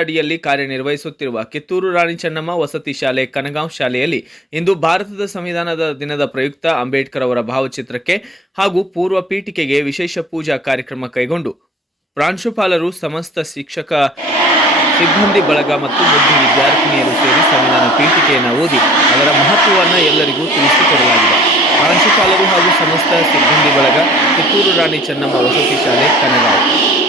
ಅಡಿಯಲ್ಲಿ ಕಾರ್ಯನಿರ್ವಹಿಸುತ್ತಿರುವ ಕಿತ್ತೂರು ರಾಣಿ ಚೆನ್ನಮ್ಮ ವಸತಿ ಶಾಲೆ, ಕನಗಾಂವ್ ಶಾಲೆಯಲ್ಲಿ ಇಂದು ಭಾರತದ ಸಂವಿಧಾನದ ದಿನದ ಪ್ರಯುಕ್ತ ಅಂಬೇಡ್ಕರ್ ಅವರ ಭಾವಚಿತ್ರಕ್ಕೆ ಹಾಗೂ ಪೂರ್ವ ಪೀಠಿಕೆಗೆ ವಿಶೇಷ ಪೂಜಾ ಕಾರ್ಯಕ್ರಮ ಕೈಗೊಂಡು ಪ್ರಾಂಶುಪಾಲರು, ಸಮಸ್ತ ಶಿಕ್ಷಕ, ಸಿಬ್ಬಂದಿ ಬಳಗ ಮತ್ತು ಮುದ್ದು ವಿದ್ಯಾರ್ಥಿನಿಯರು ಸೇರಿ ಸಂವಿಧಾನ ಪೀಠಿಕೆಯನ್ನು ಓದಿ ಅದರ ಮಹತ್ವವನ್ನು ಎಲ್ಲರಿಗೂ ತಿಳಿಸಿಕೊಡಲಾಗಿದೆ. ಪ್ರಾಂಶುಪಾಲರು ಹಾಗೂ ಸಮಸ್ತ ಸಿಬ್ಬಂದಿ ಬಳಗ ಕಿತ್ತೂರು ರಾಣಿ ಚೆನ್ನಮ್ಮ ವಸತಿ ಶಾಲೆ, ಕನಗಾಂವ್.